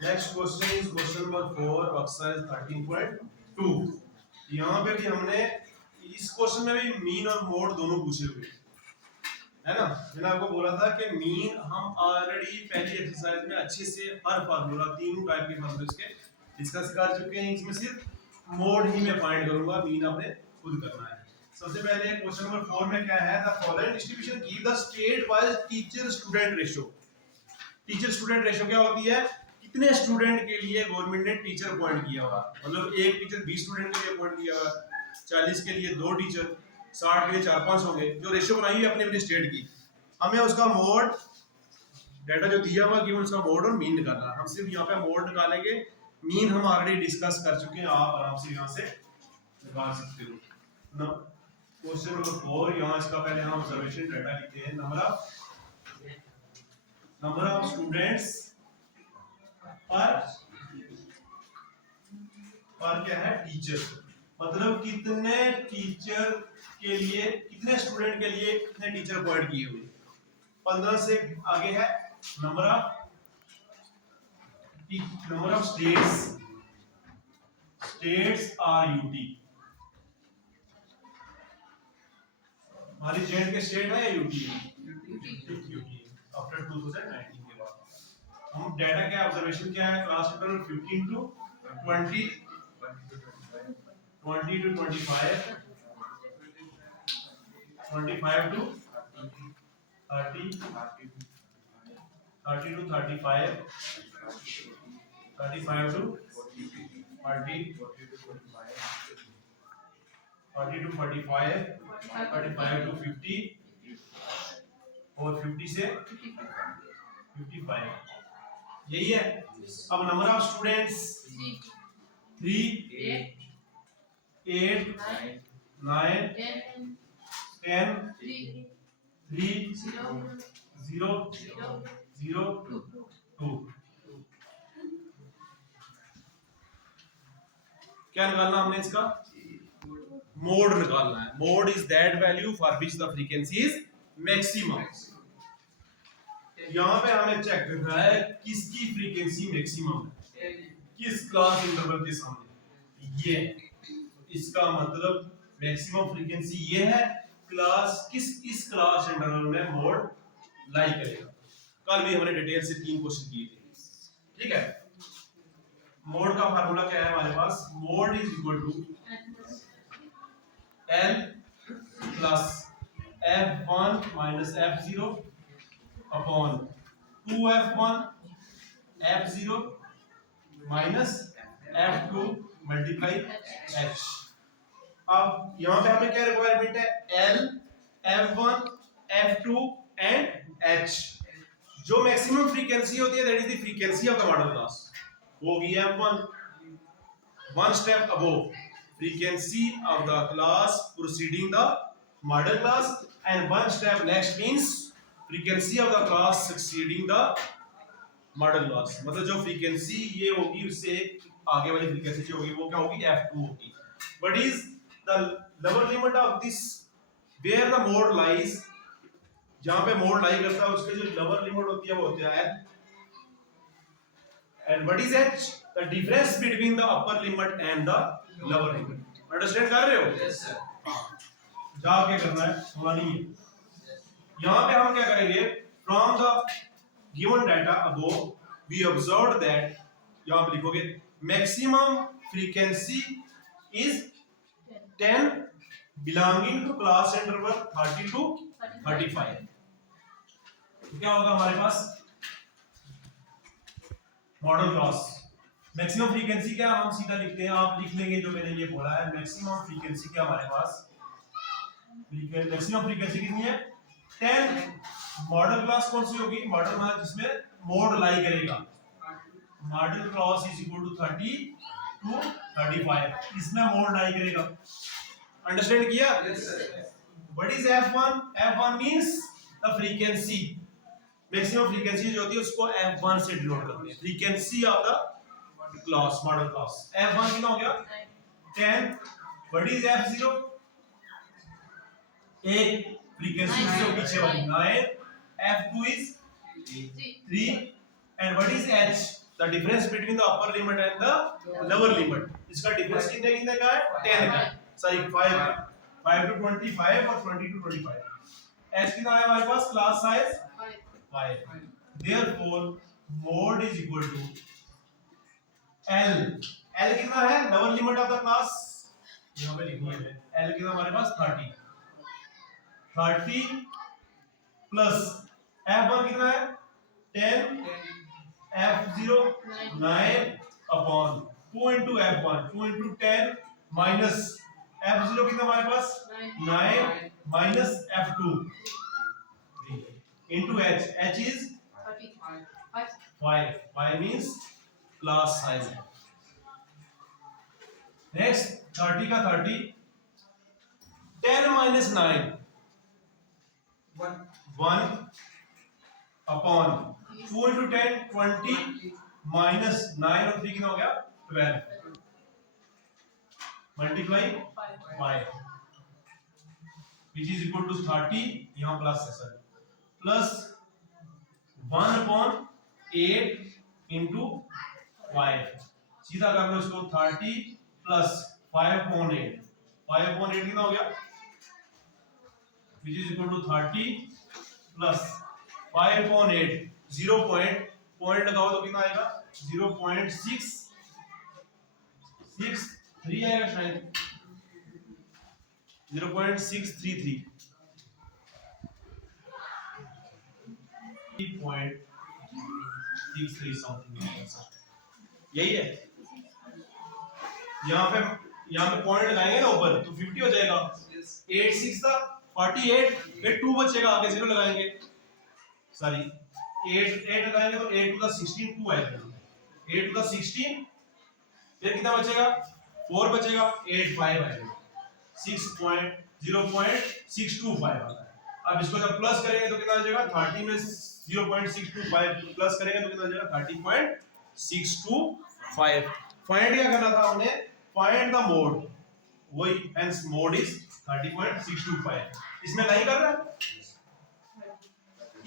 Next question is question number 4 exercise 13.2। यहाँ पे भी हमने इस क्वेश्चन में भी मीन और मोड दोनों पूछे हुए है ना। मैंने आपको बोला था कि मीन हम ऑलरेडी पहली एक्सरसाइज में अच्छे से हर फार्मूला तीनों टाइप के फार्मूले के डिस्कस कर चुके हैं। इसमें सिर्फ मोड ही मैं फाइंड करूंगा, मीन आपने खुद करना है। सबसे पहले क्वेश्चन नंबर 4 में क्या है, the following distribution give the state wise teacher student ratio. Teacher student ratio क्या होती है, कितने स्टूडेंट के लिए गवर्नमेंट ने टीचर अपॉइंट किया हुआ, मतलब एक टीचर 20 स्टूडेंट के लिए अपॉइंट किया हुआ, 40 के लिए 2 टीचर, 60 के लिए 4-5 होंगे, जो रेशियो बनाई है अपने अपने स्टेट की। हमें उसका मोड डाटा जो दिया हुआ कि उसका मोड और मीन निकालना। हम सिर्फ यहाँ पे मोड निकालेंगे, मीन हम ऑलरेडी डिस्कस कर चुके हैं, आप आराम से यहाँ से निकाल सकते हो ना। क्वेश्चन नंबर 4, यहाँ इसका पहले हम ऑब्जर्वेशन डाटा लिखते हैं। नंबर ऑफ स्टूडेंट्स पर क्या है, टीचर, मतलब कितने टीचर के लिए, कितने स्टूडेंट के लिए कितने टीचर अपॉइंट किए हुए। 15 से आगे है number of states or UT. हमारी जेड के स्टेट है या यूटी है? यूटी आफ्टर 2019 के बाद। हम डाटा क्या, ऑब्जर्वेशन क्या है, class interval 15 to 20, 20 to 25, 25 to 30, 30 to 35, 35 to 40, 40 to 45, 45 to 50 और 50 से 55, यही है। अब नंबर ऑफ स्टूडेंट्स 3, 8, 9, 10, 3, 0, 0, 2। क्या निकालना हमने, इसका मोड निकालना है। Mode is that value for which the frequency is maximum. यहाँ पे हमें चेक करना है किसकी फ्रीक्वेंसी मैक्सिमम है, किस क्लास इंटरवल के सामने। ये इसका मतलब मैक्सिमम फ्रीक्वेंसी ये है, क्लास इस क्लास इंटरवल में मोड लाई करेगा। कल भी हमने डिटेल से 3 क्वेश्चन किए थे, ठीक है। मोड का फार्मूला क्या है हमारे पास, mode is equal to L plus F1 minus F0 upon 2F1 F0 minus F2 multiply H। अब यहाँ पे हमें क्या रिक्वायरमेंट है, L, F1, F2 and H। जो मैक्सिमम फ्रीक्वेंसी होती है that is the frequency of the model class, वो भी F1, one step above frequency of the class preceding the model class, and one step next means frequency of the class succeeding the model class। मतलब जो frequency ये होगी उससे आगे वाली frequency जो होगी वो क्या होगी, F2 होगी। What is the lower limit of this where the mode lies, जहां पे मोड लाई करता है उसके जो लोअर लिमिट होती है वो होती है L, and what is H, the difference between the upper limit and the lower limit। Understand कर रहे हो? Yes sir. जाओ क्या करना है, हमारी यहाँ पे हम क्या करेंगे, from the given data above we observe that, यहाँ पे लिखोगे maximum frequency is 10 belonging to class interval 30 to 35। क्या होगा हमारे पास, मॉडल क्लास मैक्सिमम फ्रीक्वेंसी क्या, हम सीधा लिखते हैं, आप लिख लेंगे जो मैंने ये बोला है। मैक्सिमम फ्रीक्वेंसी क्या हमारे पास, मैक्सिमम फ्रीक्वेंसी कितनी है 10। मॉडल क्लास कौन सी होगी, मॉडल क्लास जिसमें मोड लाई करेगा, modal class is equal to 30 to 35, इसमें मोड लाई करेगा। अंडरस्टैंड किया? Yes sir. What is F1? F1 means the frequency, maximum frequency जो होती है उसको F1 से डिनोट करते हैं, frequency of the class, modal class. F1 कितना हो गया 10। What is F0? एक फ्रीक्वेंसी से पीछे वाली 9। F2 is 3 and what is H? The difference between the upper limit and the lower limit, इसका डिफरेंस कितने कितने का है 10 का, सॉरी 5 का, 5 to 25 और 20 to 25। h कितना है हमारे पास, class size 5, therefore mod is equal to l, l कितना है lower limit of the class, यहां पे लिखनी है l कितना हमारे पास 30 प्लस f1 कितना है 10, f0 9 upon 2 into f1, 2 into 10 minus f0 कितना हमारे पास 9 minus f2 into h, h is 5, 5 means class size है। नेक्स्ट 30 का 30, 10 minus 9 1 अपॉन 2 into 10 20 माइनस 9 और 3 कितना हो गया 12 multiply 5 which is equal to 30, यहाँ प्लस है सर, प्लस 1 अपॉन 8 into 5, सीधा कर लो इसको 30 प्लस 5 अपॉन 8, 5 अपॉन 8 कितना हो गया which is equal to 30 plus 5 upon 8, 0 point लगाओ तो कितना आएगा 0.663 आएगा शायद 0.633 3.63 समथिंग, यही है। यहाँ पे पॉइंट लगाएंगे ना ऊपर तो 50 हो जाएगा, 8 6 था 48, फिर 2 बचेगा, आगे 0 लगाएंगे, सॉरी 8 लगाएंगे तो 8 to the 16 2 आएगा, 8 to the 16 फिर कितना बचेगा 4 बचेगा, 8 5 आएगा, 0.625 आता है। अब इसको जब प्लस करेंगे तो कितना आ जाएगा 30 में 0.625 प्लस करेंगे तो कितना आ जाएगा 30.625। फाइंड क्या करना था हमने, फाइंड द मोड, वही हेंस मोड इज 30.625। इसमें लाई कर रहा है,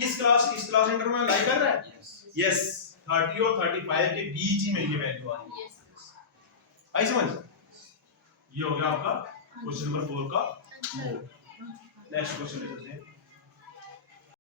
इस क्लास इंटरवल में लाई कर रहा है, यस 30 और 35 के बीच ही में ये वैल्यू आ रही है, आई समझ। ये हो गया आपका क्वेश्चन नंबर 4 का मोड। नेक्स्ट क्वेश्चन लेते हैं।